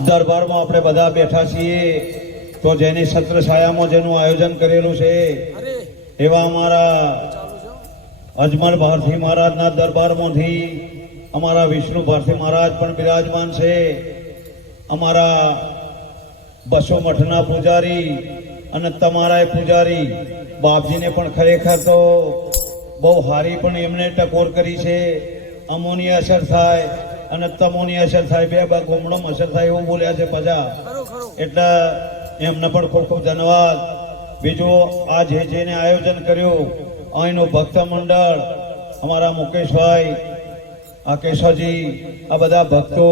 દરબારમાં આપણે બધા બેઠા છીએ તો જેની છત્ર છાયામાં જેનું આયોજન કરેલું છે એવા અમારા અજમલ ભારતી મહારાજના દરબારમાંથી અમારા વિષ્ણુ ભારતી મહારાજ પણ બિરાજમાન છે. અમારા બસો મઠના પૂજારી અને તમારા પૂજારી બાપજીને પણ ખરેખર તો બહુ હારી પણ એમને ટકોર કરી છે. અમોની અસર થાય અને તમોની અસર થાય, બે બા ગુમડોમાં અસર થાય એવું બોલ્યા છે પ્રજા, એટલે એમને પણ ખૂબ ખૂબ ધન્યવાદ. બીજું આ જેને આયોજન કર્યું અહીંનું ભક્ત મંડળ, અમારા મુકેશભાઈ, આ કેશવજી, આ બધા ભક્તો,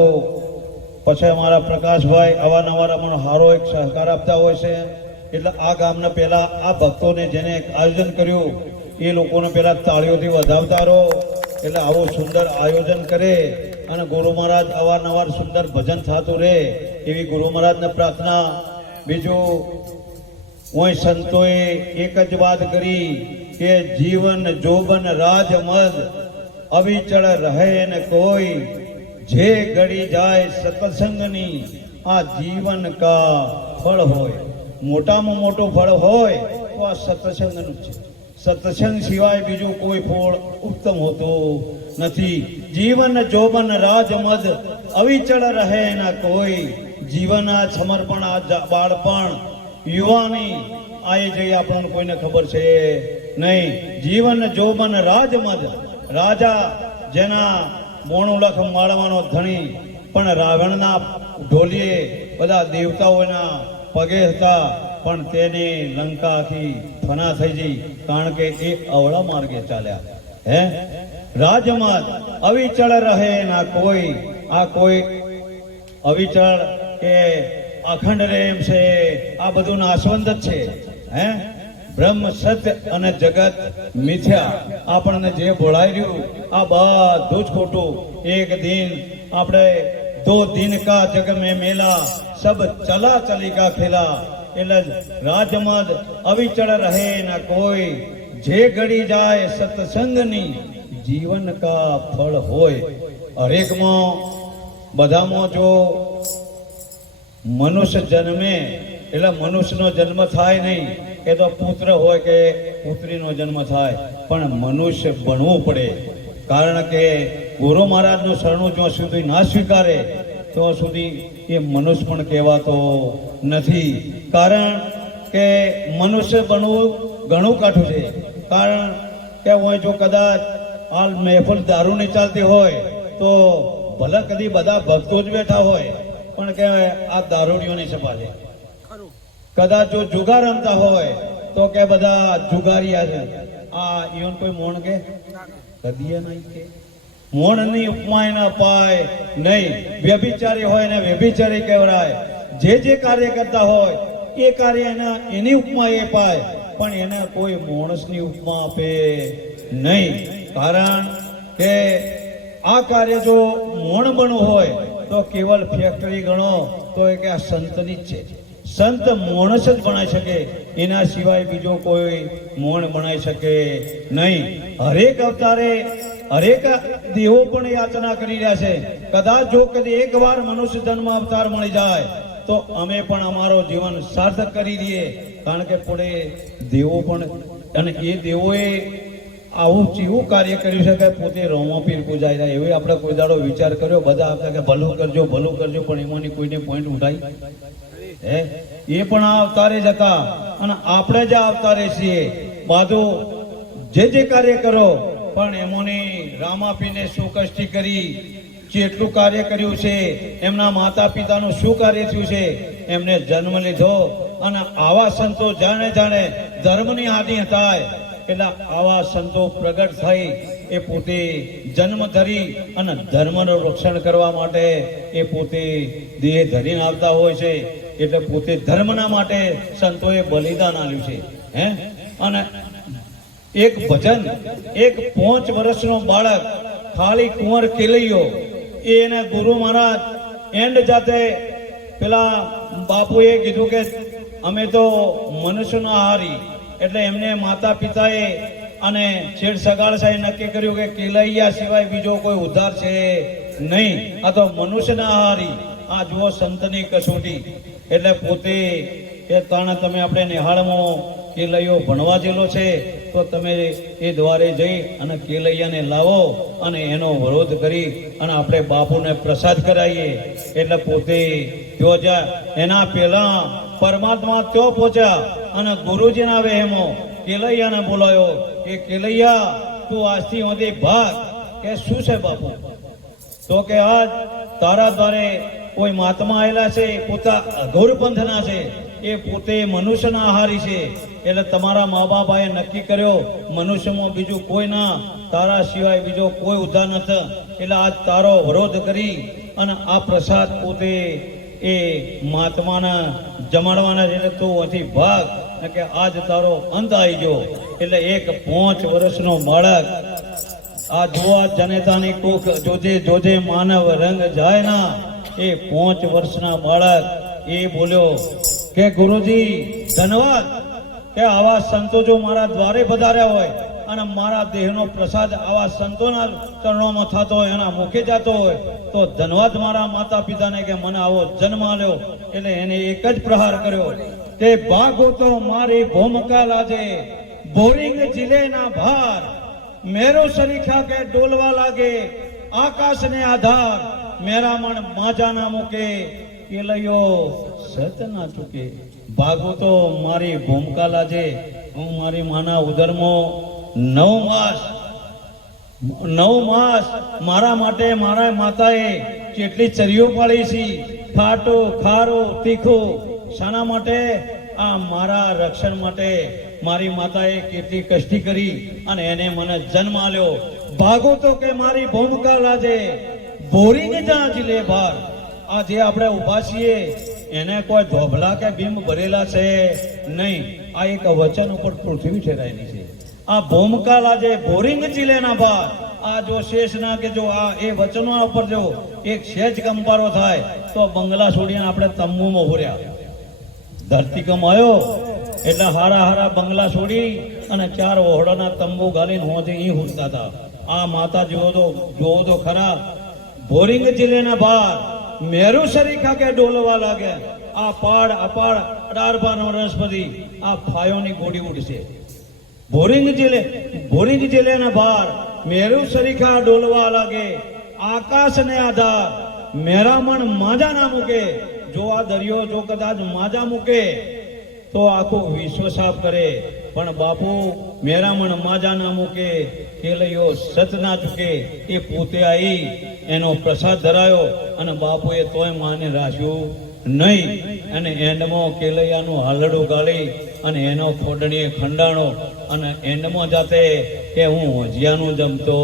પછી અમારા પ્રકાશભાઈ અવારનવાર અમને સારો એક સહકાર આપતા હોય છે. એટલે આ ગામના પહેલા આ ભક્તોને જેને આયોજન કર્યું એ લોકોને પહેલા તાળીઓથી વધાવતા રહો. એટલે આવું સુંદર આયોજન કરે અને ગુરુ મહારાજ અવારનવાર સુંદર ભજન થતું રહે એવી ગુરુ મહારાજને પ્રાર્થના. બીજું હું સંતોએ એક જ વાત કરી કે જીવન જોબન રાજ મદ અવિચળ રહે ને કોઈ, જે ઘડી જાય સત્સંગની આ જીવન કા ફળ હોય. મોટામાં મોટું ફળ હોય તો આ સત્સંગનું છે. સત્સંગ સિવાય બીજું કોઈ ફળ ઉત્તમ હોતું નથી. જીવન જોબન રાજ મદ અવિચળ રહે ના કોઈ, જીવન આ સમર્પણ, આ બાળપણ, યુવાની આ જઈ આપણને કોઈને ખબર છે નહીં. જીવન જોબન રાજ મદ, રાજા જેના મોણું લખ માળવાનો ધણી પણ રાવણના ઢોલીએ બધા દેવતાઓના પગે હતા, પણ તેને લંકા આખી ફના થઈ ગઈ, કારણ કે એ અવળા માર્ગે ચાલ્યા. હે રાજમત અવિચળ રહે ના કોઈ, આ કોઈ અવિચળ કે અખંડ રહે એમ છે, આ બધું નાશવંત જ છે. હે બ્રહ્મ સત્ય અને જગત મિથ્યા આપણને જે ભોળાઈ રહ્યું આ બધું જ ખોટું. એક દિન આપણે દો દિન કા જગ મેં મેલા, સબ ચલા ચલી કા ખેલા. એટલે રાજમદ અવિચળ રહે ના કોઈ, જે ઘડી જાય સત્સંગની જીવન કા ફળ હોય. હરેકમાં બધામાં જો મનુષ્ય જન્મે એટલે મનુષ્યનો જન્મ થાય નહીં, એ તો પુત્ર હોય કે પુત્રીનો જન્મ થાય, પણ મનુષ્ય બનવું પડે. કારણ કે ગુરુ મહારાજનું શરણું જ્યાં સુધી ના સ્વીકારે ત્યાં સુધી એ મનુષ્ય પણ કહેવાતો નથી. કારણ કે મનુષ્ય બનવું ઘણું કાઠું છે. કારણ કે હોય જો કદાચ હાલ મહેફિલ દારૂની ચાલતી હોય તો ભલે કદી બધા ભક્તો જ બેઠા હોય, પણ કે આ દારૂડીઓની સભા છે. કદાચ જો જુગાર રમતા હોય તો કે બધા જુગારિયા છે. આ ઈવન કોઈ મોણ કે કદીએ નહીં કે મોણની ઉપમાય ના પાય નહીં. વ્યભિચારી હોય ને વ્યભિચારી કહેવાય. જે કાર્ય કરતા હોય એ કાર્ય એની ઉપમા એ પાય, પણ એને કોઈ માણસની ઉપમા આપે નહીં. કારણ કે આ કાર્ય જો મોણ બનવું હોય તો કેવલ ફેક્ટરી ગણો તો એ કે આ સંતની જ છે. સંત માણસ જ બનાવી શકે, એના સિવાય બીજો કોઈ મોણ બનાવી શકે નહીં. હરેક અવતારે હરેક દેવો પણ યાચના કરી રહ્યા છે. કદાચ જો કદી એકવાર મનુષ્ય જન્મ અવતાર મળી જાય તો અમે પણ અમારો જીવન સાર્થક કરી દઈએ. કારણ કે પુણે દેવો પણ, અને એ દેવોએ આવું કેવું કાર્ય કર્યું છે કે પોતે રોમાપીર પૂજાઈ રહ્યા. એવો આપણે કોઈ દાડો વિચાર કર્યો? બધા આપણે કે ભલું કરજો ભલું કરજો, પણ એમાંની કોઈને પોઈન્ટ ઉઠાઈ? હે એ પણ આ અવતારે જ હતા અને આપણે જ આ અવતારે છીએ. બાજુ જે કાર્ય કરો, પણ એમોની રામાપીને શું કષ્ટી કરી, કેટલું કાર્ય કર્યું છે, એમના માતા પિતાનું શું કાર્ય થયું છે, એમને જન્મ લીધો. અને આવા સંતો જાણે જાણે ધર્મની આદિ હતા, એટલે આવા સંતો પ્રગટ થઈ એ પોતે જન્મ ધરી અને ધર્મનું રક્ષણ કરવા માટે એ પોતે દેહ ધરીને આવતા હોય છે. એટલે પોતે ધર્મના માટે સંતોએ બલિદાન આપ્યું છે. હે અને એક ભજન, એક 5 વર્ષનો બાળક ખાલી કુંવર કેલૈયો, એને ગુરુ મહારાજ એન્ડ જાતે પેલા બાપુએ કીધું કે અમે તો મનુષ્યના આહારી, એટલે એમને માતા પિતાએ અને શેઠ સગાળ સાહેબ નક્કી કર્યું કે કેલૈયા સિવાય બીજો કોઈ ઉદ્ધાર છે નહીં, આ તો મનુષ્યના આહારી. આ જુઓ સંતની કસોટી. એટલે પોતે એ તાણે તમે આપણે નિહાળમાં કેલૈયો ભણવા જેલો છે તો તમે એ દ્વારે જઈ અને કેલૈયાને લાવો અને એનો વિરોધ કરી અને આપણે બાપુને પ્રસાદ કરાવીએ. એટલે પોતે ત્યાં જ્યાં એના પહેલા પરમાત્મા ત્યાં પહોંચ્યા અને ગુરુજીના વહેમો કેલૈયાને બોલાયો કે કેલૈયા તું આજથી ઓથી ભાગ. કે શું છે બાપુ? તો કે આજ તારા દ્વારે કોઈ મહાત્મા આવેલા છે, પોતા અઘોર પંથના છે, એ પોતે મનુષ્યના આહારી છે. એટલે તમારા મા બાપાએ નક્કી કર્યો મનુષ્યમાં બીજું કોઈ ના, તારા સિવાય બીજો કોઈ ઉદ્ધાર નથી. એટલે આજ તારો વિરોધ કરી અને આ પ્રસાદ પોતે એ મહાત્માના જમાડવાના છે. એટલે તું અહીંથી ભાગ કે આજ તારો અંત આવી ગયો. એટલે એક 5 વર્ષનો બાળક આ જોવા જનેતાની કોખ જોજે જોજે માનવ રંગ જાય ના, એ 5 વર્ષના બાળક એ બોલ્યો કે ગુરુજી ધન્યવાદ, કે આવા સંતો જો મારા દ્વારે પધાર્યા હોય અને મારા દેહનો પ્રસાદ આવા સંતોના ચરણોમાં થતો હોય, એના મુખે જતો હોય તો ધન્યવાદ મારા માતા પિતાને કે મને આવો જન્મ આલ્યો. એટલે એને એક જ પ્રહાર કર્યો કે ભાગો તો મારી ભૂમિકા લાજે, બોરિંગ જિલ્લે ના ભાર, મેરો સરીખા કે ડોલવા લાગે, આકાશ ને આધાર, મેરા મન માજા ના મૂકે, કેલૈયો સત ના ચૂકે. ભાગો તો મારી ભૂમિકા લાજે, હું મારી માના ઉદરમાં 9 માસ મારા માટે મારા માતાએ કેટલી ચરીઓ પાડી છે, ખાટો ખારો તીખો. શાના માટે? આ મારા રક્ષણ માટે મારી માતાએ કેટલી કષ્ટી કરી અને એને મને જન્મ આલ્યો. ભાગો તો કે મારી ભૂમિકા લાજે, બોરિંગ જા જિલ્લે ભાર. આ જે આપણે ઉભા છીએ એને કોઈ ધોબલા કે ભીમ ભરેલા છે નહીં. આ એક વચન ઉપર પૃથ્વી ઠેરાયેલી છે. આ ભૂમિકા લાજે, બોરિંગ જિલ્લેના ભાર. આ જો શેષ ના કે જો આ એ વચનો ઉપર જો એક શેજ કંપારો થાય તો બંગલા છોડીને આપણે તંબુમાં ઉભર્યા. ધરતીકંપ આવ્યો એટલે હારા હારા બંગલા છોડી અને 4 ઓહડાના તંબુ ગાલીને હોજે અહીં હુંતા હતા. આ માતા જોવો તો ખરા, બોરિંગ જિલ્લેના ભાર, મેરુ સરીખા કે ડોલવા લાગે. આ પાડ અપાડ 18 વનસ્પતિ આ ફાયોની ગોળી ઉડશે. બોરિંગ જિલ્લેના ભાર, મેરુ સરીખા ડોલવા લાગે, આકાશ ને આધાર, મેરામણ માજા ના મૂકે. જો આ દરિયો જો કદાચ માજા મૂકે તો આખું વિશ્વ સાફ કરે, પણ બાપુ મેરામણ માજા ના મૂકે, કેલૈયો સત ના ચૂકે. એ પોતે આવી એનો પ્રસાદ ધરાયો અને બાપુએ તોય માને રાખ્યું નહીં. અને એન્ડમાં કેલૈયાનું હાલડું ગાળી અને એનો ખોડણીએ ખંડાણો અને એન્ડમાં જાતે કે હું હોજિયાનું જમતો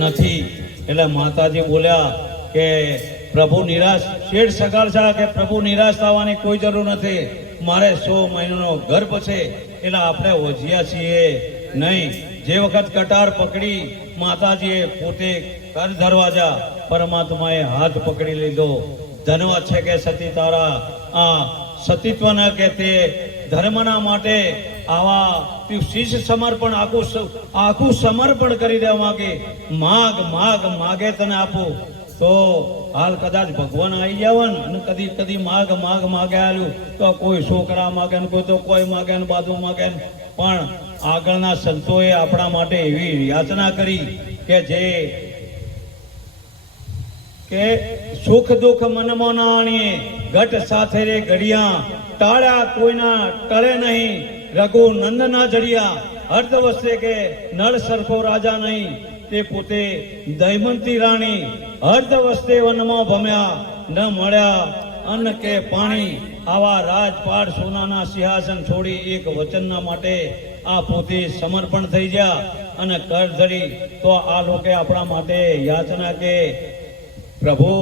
નથી. એટલે માતાજી બોલ્યા કે પ્રભુ નિરાશ, શેઠ સગાડશા કે પ્રભુ નિરાશ થવાની કોઈ જરૂર નથી, મારે 100 મહિનાનો ગર્ભ છે. એટલે આપણે હોજિયા છીએ નહીં. જે વખત કટાર પકડી માતાજીએ પોતે કર દરવાજા, પરમાત્માએ હાથ પકડી લીધો. ધન્યવાદ છે કે સતી તારા આ સતીત્વના કે તે ધર્મના માટે આવા શીશ સમર્પણ આખું સમર્પણ કરી દેવા માંગે. માગે તને આપું. તો હાલ કદાચ ભગવાન આવી જાવ ને અને કદી માગે આલ્યું તો કોઈ છોકરા માગે ને કોઈ તો કોઈ માગે ને બાજુ માગે ને. પણ આગળના સંતોએ આપણા માટે એવી યાચના કરી કે જે કે સુખ દુઃખ મનમાં ના આણીએ, ઘટ સાથે રે ઘડિયા, ટાળ્યા કોઈના ટળે નહીં, રઘુ નંદ ના જડિયા, અર્ધ વસ્તે કે નળ સરખો રાજા નહીં, તે પોતે દૈમંતી રાણી, અર્ધ વસ્તે વનમાં ભમ્યા, ન મળ્યા અન્ન કે પાણી. આવા રાજપાટ સોનાના સિંહાસન છોડી એક વચનના માટે આ પોતે સમર્પણ થઈ ગયા અને કર ધરી. તો આ લોકો આપણા માટે યાચના કે પ્રભુ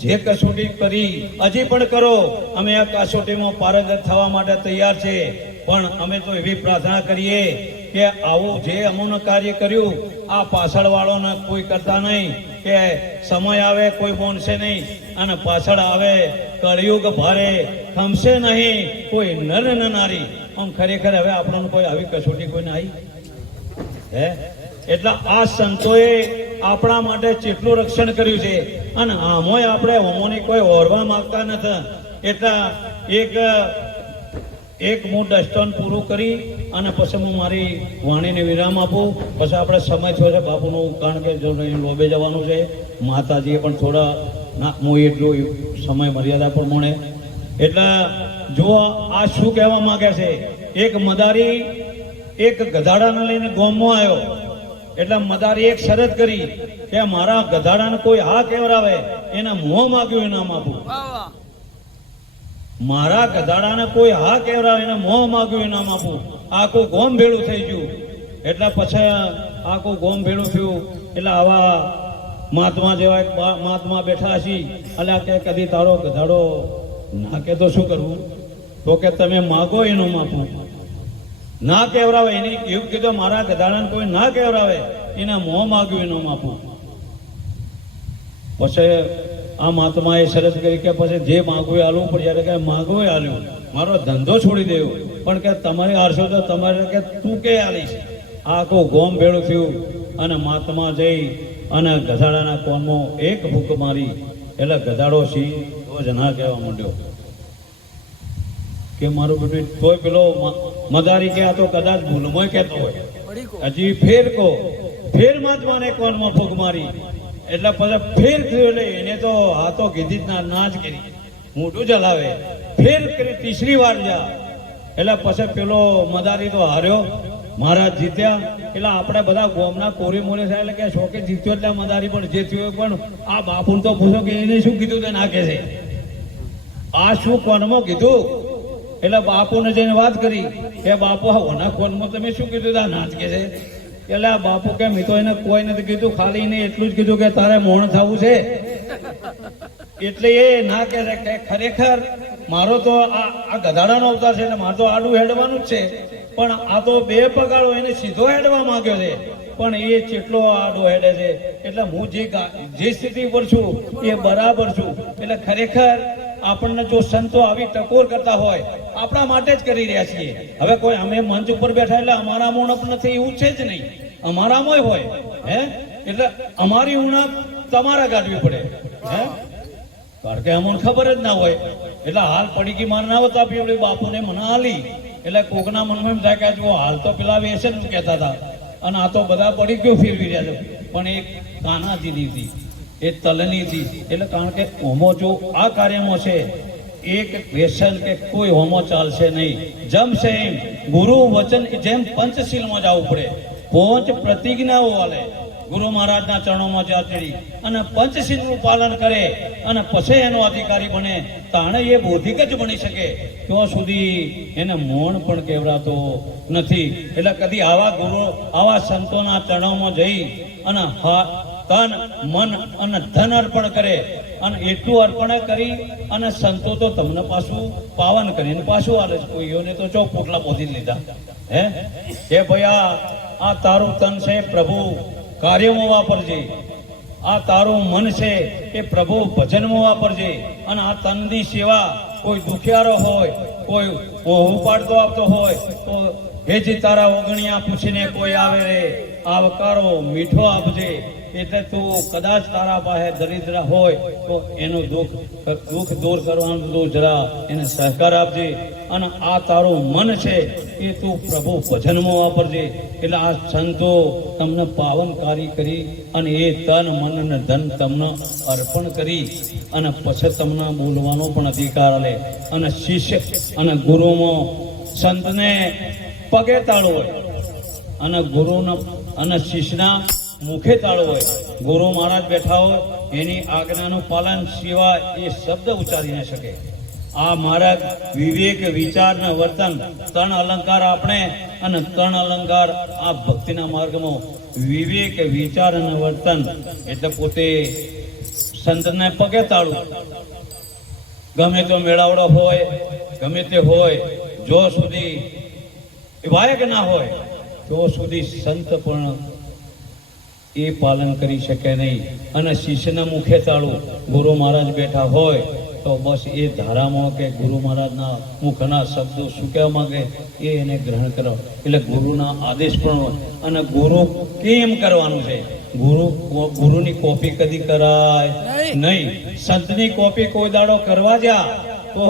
જે કસોટી કરી હજી પણ કરો, અમે આ કસોટીમાં પારંગત થવા માટે તૈયાર છે. પણ અમે તો એવી પ્રાર્થના કરીએ કે આવું જે અમુનું કાર્ય કર્યું આ પાછળ વાળોને કોઈ કરતા નહીં, કે સમય આવે કોઈ બોનશે નહીં અને પાછળ આવે કળિયુગ ભારે ખમશે નહીં કોઈ નર ન નારી. આમ ખરેખર હવે આપણને કોઈ આવી કસોટી કોઈ ના આવી હે. એટલે આ સંતોએ આપણા માટે કેટલું રક્ષણ કર્યું છે અને આમોય આપણે હોમોની કોઈ ઓરવા માંગતા નથી. એટલા એક હું દસ્તન પૂરું કરી અને પછી હું મારી વાણીને વિરામ આપું. પછી આપણે સમય થયો છે બાપુનું, કારણ કે જો લોબે જવાનું છે. માતાજીએ પણ થોડા હું એટલું સમય મર્યાદા પ્રમાણે એટલે જો આ શું કહેવા માંગે છે. એક મદારી એક ગધાડાને લઈને ગામમાં આવ્યો. એટલે મદારી એક શરત કરી કે મારા ગધાડાને કોઈ હા કેવરાવે એના મોં માગ્યું ઇનામ આપું. મારા ગધાડાને કોઈ હા કેવરાવે એના મોં માગ્યું ઇનામ આપું. આખું ગોમ ભેળું થઈ ગયું. એટલે પછી આખું ગોમ ભેળું થયું. એટલે આવા મહાત્મા જેવા એક મહાત્મા બેઠા છીએ. અલ્યા કે કદી તારો ગધાડો ના કે તો શું કરવું? તો કે તમે માગો એનું આપું. ના કેવરાવે એની એવું કીધું મારા ગધાડાને કોઈ ના કેવરાવે એના મોં માગ્યું એનું આપું. પછી આ મહાત્માએ શરત કરી કે પછી જે માગવું એ હાલવું પડે. કે માગવું એ હાલ્યું, મારો ધંધો છોડી દેવો, પણ કે તમારે હારશો તો તમારે કે તું કે હાલીશ. આખું ગોમ ભેળું થયું અને મહાત્મા જઈ અને ગધાડાના કોનમાં એક ભૂખ મારી. એટલે ગધાડો સીધો જ ના કહેવા માંડ્યો કે મારું બેટું. તોય પેલો મદારી કે આ તો કદાચ ભૂલમાં કહેતો હોય. હજી ફેર કહો, ફેર મહાત્માને કોનમાં ભૂખ મારી. એટલે પછી ફેર થયું. એટલે એને તો આ તો કીધી જ ના જ કરી, મોઢું ચલાવે. ફેર કરી ત્રીસરી વાર જા. એટલે પછી પેલો મદારી તો હાર્યો, મહારાજ જીત્યા. એટલે આપણે બધા ગોમના કોરી મોરે થાય એટલે કે શોકે જીત્યો એટલે મદારી પણ જે થયો. પણ આ બાપુને તો પૂછો કે એને શું કીધું તે નાખે છે, આ શું કોનમાં કીધું? એટલે બાપુને જઈને વાત કરી કે બાપુ આ ઓના કોનમાં તમે શું કીધું તા નાચ કે છે? એટલે આ બાપુ કે મેં તો એને કોઈ નથી કીધું, ખાલી એને એટલું જ કીધું કે તારે મોણ થવું છે. એટલે એ ના કે ખરેખર મારો તો આ ગધાડાનો અવતાર છે એટલે મારે તો આડું હેડવાનું જ છે. પણ આ તો બે પગાડો એને સીધો હેડવા માંગ્યો છે, પણ એ કેટલો આડો હેડે છે. એટલે હું જે સ્થિતિ પર છું એ બરાબર છું. એટલે ખરેખર આપણને જો સંતો આવી ટકોર કરતા હોય આપણા માટે જ કરી રહ્યા છીએ. હવે કોઈ અમે મંચ ઉપર બેઠા એટલે અમારા ઉણપ નથી એવું છે જ નહીં, અમારામાં હોય હે. એટલે અમારી ઉણપ તમારા કાઢવી પડે હે, કારણ કે અમને ખબર જ ના હોય. એટલે હાલ પડી ગઈ માર ના હોતા પીવડી બાપુને મને હાલી. એટલે કોકના મનમાં એમ થાય કે જો હાલ તો પેલા વેસન કહેતા હતા અને આ તો બધા પડી ગયો ફેરવી રહ્યા છે. પણ એક કાનાજીની હતી, એ તલની હતી. એટલે કારણ કે હોમો જો આ કાર્યમાં છે એક વ્યસન કે કોઈ હોમો ચાલશે નહીં. જમશે એમ ગુરુ વચન જેમ પંચશીલમાં જવું પડે. પોંચ પ્રતિજ્ઞાઓ વાલે ગુરુ મહારાજના ચરણોમાં જ ચડી અને પંચશીલનું પાલન કરે અને પછી એનો અધિકારી બને, તાણે એ બૌદ્ધિક જ બની શકે. ત્યાં સુધી એને મૌન પણ કહેવરાતો નથી. એટલે કદી આવા ગુરુ આવા સંતોના ચરણોમાં જઈ અને તન મન અને ધન અર્પણ કરે અને એટલું અર્પણ કરી અને સંતો તો તમને પાછું પાવન કરીને પાછું આલે છે. કોઈઓને તો ચો પોટલા પોધી લીધા હે કે ભાઈ આ તારું તન છે પ્રભુ કાર્યમાં વાપરજે, આ તારું મન છે એ પ્રભુ ભજનમાં વાપરજે. અને આ તનની સેવા કોઈ દુખિયારો હોય, કોઈ ઉપાડતો આપતો હોય તો હેજી તારા ઓગણિયા પૂછીને કોઈ આવે રે આવકારો મીઠો આપજે. એટલે તું કદાચ તારા પાસે દરિદ્ર હોય તો એનું દુઃખ દૂર કરવાનું તું જરા એને સહકાર આપજે. અને આ તારું મન છે એ તું પ્રભુ ભજનમાં વાપરજે. એટલે આ સંતો તમને પાવનકારી કરી અને એ તન મન અને ધન તમને અર્પણ કરી અને પછી તમને બોલવાનો પણ અધિકાર લે. અને શિષ્ય અને ગુરુમાં સંતને પગે તાળો હોય અને ગુરુના અને શિષ્યના મુખે તાળો હોય. ગુરુ મહારાજ બેઠા હોય એની આજ્ઞાનું પાલન સિવાય એ શબ્દ ઉચ્ચારી ન શકે. આ મહારાજ વિવેક વિચાર ને વર્તન ત્રણ અલંકાર આપણે અને ત્રણ અલંકાર આ ભક્તિના માર્ગમાં વિવેક વિચાર અને વર્તન એટલે પોતે સંતને પગે તાળું. ગમે તો મેળાવડો હોય ગમે તે હોય જો સુધી વાયક ના હોય તો સુધી સંત પણ એ પાલન કરી શકે નહીં. અને શિષ્યના મુખે તાળું ગુરુ મહારાજ બેઠા હોય તો બસ એ ધારામાં કે ગુરુ મહારાજના મુખના શબ્દો શું કહેવા માંગે એ એને ગ્રહણ કરો. એટલે ગુરુના આદેશ પણ હોય અને ગુરુ કેમ કરવાનું છે ગુરુની કોપી કદી કરાય નહીં. સંતની કોપી કોઈ દાડો કરવા જા તો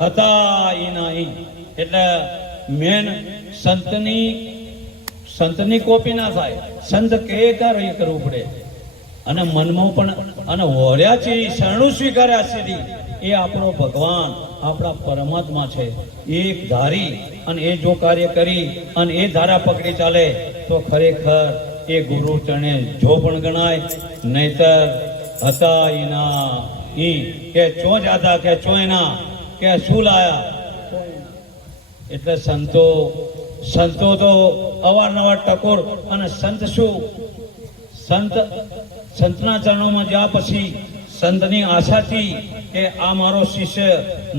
હતા ઈ ના ઈ. એટલે મેન સંતની કોપી ના થાય. સંત કે એ કરવું પડે. અને મનમાં પણ અને હોર્યા છે શરણું સ્વીકાર્યા છે એ આપણો ભગવાન આપણા પરમાત્મા છે. એક ધારી અને એ જો કાર્ય કરી અને એ ધારા પકડી ચાલે તો ખરેખર એ ગુરુ ચરણે જો પણ ગણાય. નહીતર હતા એના ઈ કે ચો જાતા કે ચો એના કે શું લાયા. એટલે સંતો તો અવારનવાર ટકોર. અને સંત શું, સંતના ચરણોમાં જ્યાં પછી સંતની આશાથી કે આ મારો શિષ્ય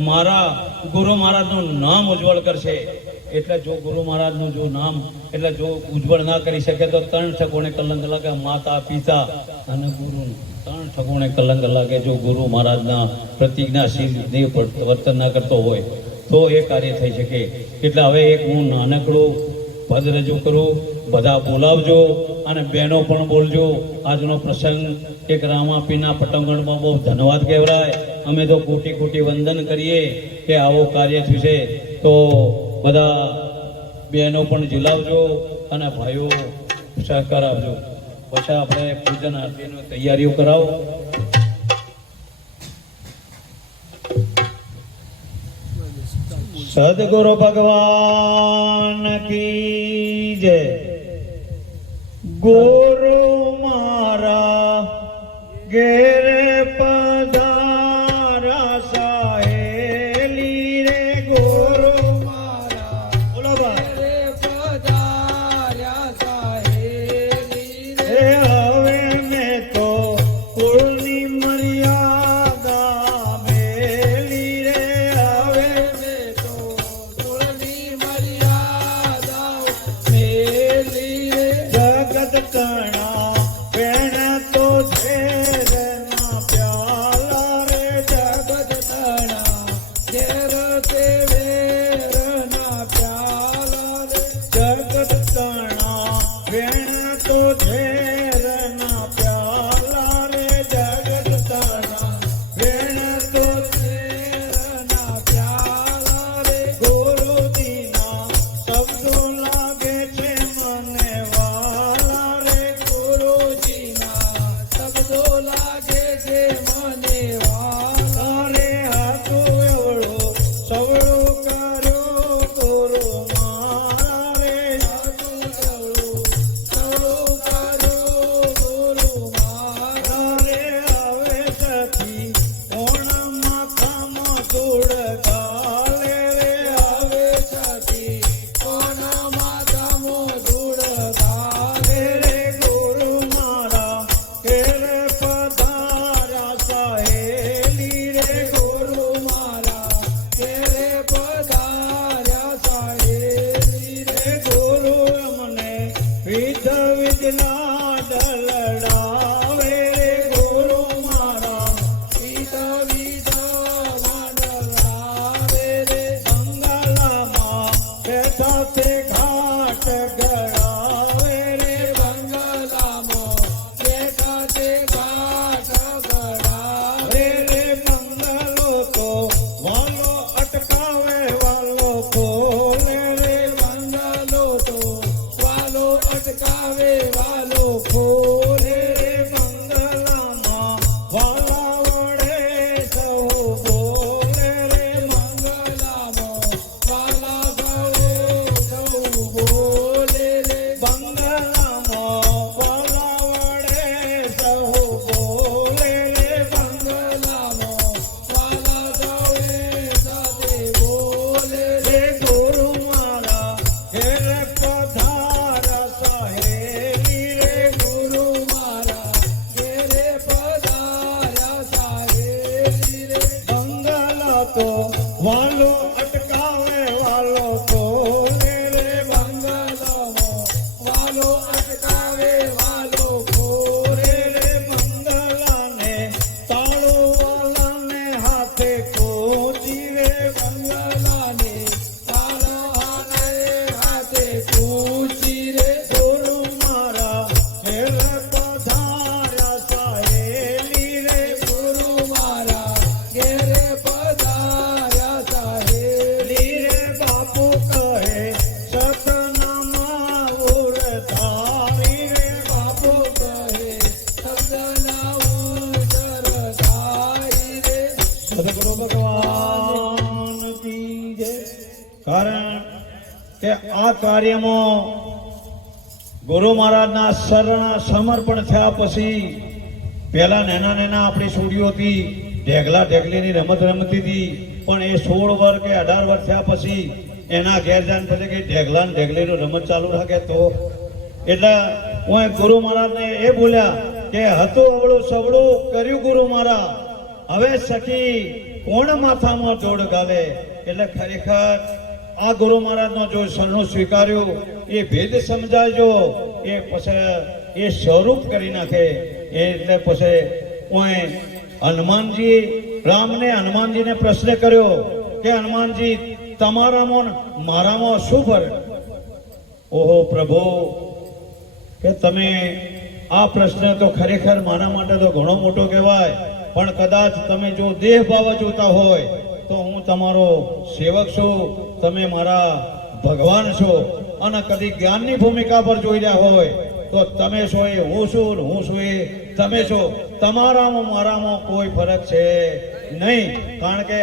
મારા ગુરુ મહારાજનું નામ ઉજ્જવળ કરશે. એટલે જો ગુરુ મહારાજનું જો નામ એટલે જો ઉજ્જવળ ના કરી શકે તો 3 ઠકોણે કલંક લાગે. માતા પિતા અને ગુરુ 3 ઠકોણે કલંક લાગે. જો ગુરુ મહારાજના પ્રતિજ્ઞાશીલ વર્તન ના કરતો હોય તો એ કાર્ય થઈ શકે. એટલે હવે એક હું નાનકડું પદ રજૂ કરું. બધા બોલાવજો અને બહેનો પણ બોલજો. આજનો પ્રસંગ એક રામાપીના પટંગણમાં બહુ ધન્યવાદ કહેવાય. અમે તો કોટી કોટી વંદન કરીએ કે આવો કાર્ય થયું છે. તો બધા બહેનો પણ ઝીલાવજો અને ભાઈઓ સહકાર આપજો. પછી આપણે પૂજન આરતીની તૈયારીઓ કરાવો. સદગુરુ ભગવાન કી જય. ગુરુ મારા ઘેરે પધારા સાહેલી રે. ગુરુ મારા બોલો ઘેરે પધાર્યા સાહેલી રે. હવે મેં તો કુળની મર્યાદા મેલી રે. હવે મેં તો કુળની મર્યાદા મેલી રે. જગત કણા વેણ તો ઝેરના પ્યાલા રે. જગત કણા ઝેર તે વેરના પ્યાલા રે. જગત કણા વેણ તો ઝેરના પ્યાલા રે. જગત કણા વેણ તો ઝેરના પ્યાલા રે. ગુરુજીના શબ્દો લાગે છે મને વાલા રે. ગુરુજીના શબ્દો લાગે છે મને વાલા રે. હાથો એવડો સવળો કર્યો ગુરુ મારા રે. હાથો એવડો સવળો કર્યો ગુરુ મારા રે. હવે સતી કોણ માથામાં ધૂળ ગાલે રે. હવે સતી કોણ માથામાં ધૂળ ગાલે રે. ગુરુ મારા ઘેરે પધાર્યા સાહેલી રે. ગુરુ મારા ઘેરે પધાર્યા સાહેલી રે. ગુરુ અમને વિધ વિધના ડલડાવે રે. ગુરુ મારા વિધ વિધના ડલડાવે રે. બંગલામાં બેઠા તે ઘાટ ગળાવે રે. બંગલામાં બેઠા તે ઘાટ ગળાવે રે. બંગલો તો વાલો અટકાવે વાલો ખોલે રે. બંગલો તો વાલો અટકાવે વાલો ખોલે રે. બંગલામાં વાલા વડે સૌ બોલે રે. બંગલામાં વાલા સૌ બોલે રે. બંગલામાં વાલા વડે સૌ બોલે રે. બંગલામાં વાલા સૌએ સાથે બોલે રે. ગુરુ મારા ઘેરે પધાર્યા સાહેલી રે. ગુરુ મારા ઘેરે પધાર્યા સાહેલી રે. બંગલા તો વાલો અટકાવે વાલો ખોલે રે. બંગલામાં વાલો અટકાવે વાલો ખોલે રે. બંગલાને તાળું વાલાને હાથે ખોજી રે. બંગલાને તાળો હાથે ખોજી રે. ગુરુ મારા ઘેરે સદગુરુ ભગવાન કી જય. કારણ કે આ કાર્યમાં ગુરુ મહારાજના શરણ સમર્પણ થયા પછી પહેલા નાના નાના આપણી છોડીઓ હતી, ઢેગલા ઢેગલીની રમત રમતી હતી, પણ એ 16 વર્ષ કે 18 વર્ષ થયા પછી એના ઘેર જાન પછી કે ઢેગલા ને ઢેગલીનું રમત ચાલુ રાખે તો એટલે હું ગુરુ મહારાજને એ બોલ્યા કે હતું અવળું સવળું કર્યું ગુરુ મહારાજ, હવે સખી કોણ માથામાં જોડ ગાલે. એટલે ખરેખર આ ગુરુ મહારાજનો જો શરણું સ્વીકાર્યું એ ભેદ સમજાયજો, એ પછી એ સ્વરૂપ કરી નાખે. એટલે પછી હું હનુમાનજી રામને હનુમાનજીને પ્રશ્ન કર્યો કે હનુમાનજી તમારામાં મારામાં શું ફરક? ઓહો પ્રભુ, કે તમે આ પ્રશ્ન તો ખરેખર મારા માટે તો ઘણો મોટો કહેવાય, પણ કદાચ તમે જો દેહ ભાવ જોતા હોય તો હું તમારો સેવક છું, તમે મારા ભગવાન છો. અને કદી જ્ઞાનની ભૂમિકા પર જોઈ રહ્યા હોય તો તમે છો એ હું છું, હું છું એ તમે છો. તમારામાં મારામાં કોઈ ફરક છે નહીં. કારણ કે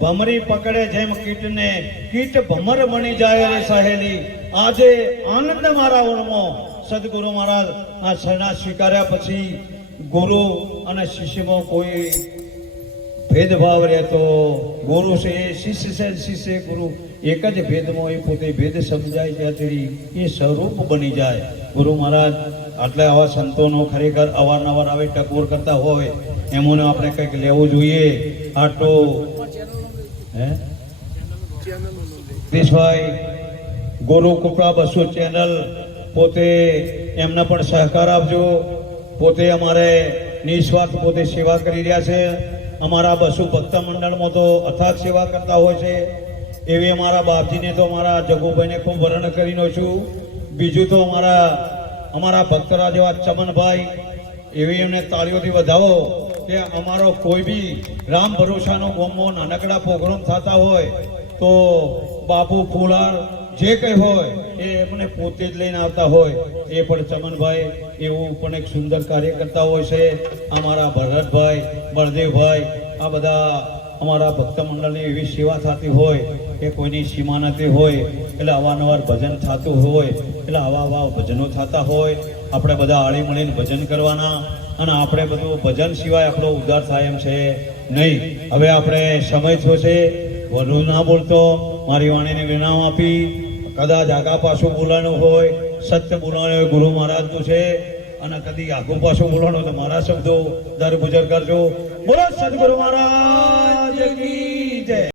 ભમરી પકડે જેમ કીટને, કીટ ભમર બની જાય રે સહેલી. આજે આનંદ મારા ઓળમાં. સદગુરુ મહારાજ આ શરણા સ્વીકાર્યા પછી ગુરુ અને શિષ્યમાં કોઈ ભેદભાવ રહેતો. ગુરુ છે એ શિષ્ય છે, શિષ્ય ગુરુ એક જ ભેદમાં એ પોતે ભેદ સમજાય ત્યાંથી એ સ્વરૂપ બની જાય. ગુરુ મહારાજ આટલા આવા સંતોનો ખરેખર અવારનવાર આવે ટકોર કરતા હોય, એમોને આપણે કંઈક લેવું જોઈએ. આટલો દેશભાઈ ગુરુ કૃપા બસો ચેનલ પોતે એમને પણ સહકાર આપજો. પોતે અમારે નિસ્વાર્થ પોતે સેવા કરી રહ્યા છે. અમારા બસુ ભક્ત મંડળમાં તો અથાગ સેવા કરતા હોય છે. એવી અમારા બાપજીને તો અમારા જગુભાઈને ખૂબ વર્ણન કરીને છું. બીજું તો અમારા ભક્તરાજ એવા ચમનભાઈ, એવી એમને તાળીઓથી વધાવો કે અમારો કોઈ બી રામ ભરોસાનો ગામમાં નાનકડા પ્રોગ્રામ થતા હોય તો બાપુ ફૂલાર જે કંઈ હોય એ એમને પોતે જ લઈને આવતા હોય. એ પણ ચમનભાઈ એવું પણ એક સુંદર કાર્ય કરતા હોય છે. અમારા ભરતભાઈ, બળદેવભાઈ, આ બધા અમારા ભક્ત મંડળની એવી સેવા થતી હોય કે કોઈની સીમા નથી હોય, એટલે અવારનવાર ભજન થતું હોય, એટલે આવા ભજનો થતા હોય. આપણે બધા આળી મળીને ભજન કરવાના, અને આપણે બધું ભજન સિવાય આપણો ઉદ્ધાર થાય એમ છે નહીં. હવે આપણે સમય થયો છે, વધુ ના બોલતો, મારી વાણીને વિરામ આપી. કદાચ આગા પાછું બોલાવાનું હોય, સત્ય બોલાવાનું હોય, ગુરુ મહારાજનું છે, અને કદી આગું પાછું બોલાવાનું તો મારા શબ્દો દર ગુજર કરજો. બોલો સદગુરુ મહારાજ કી જય.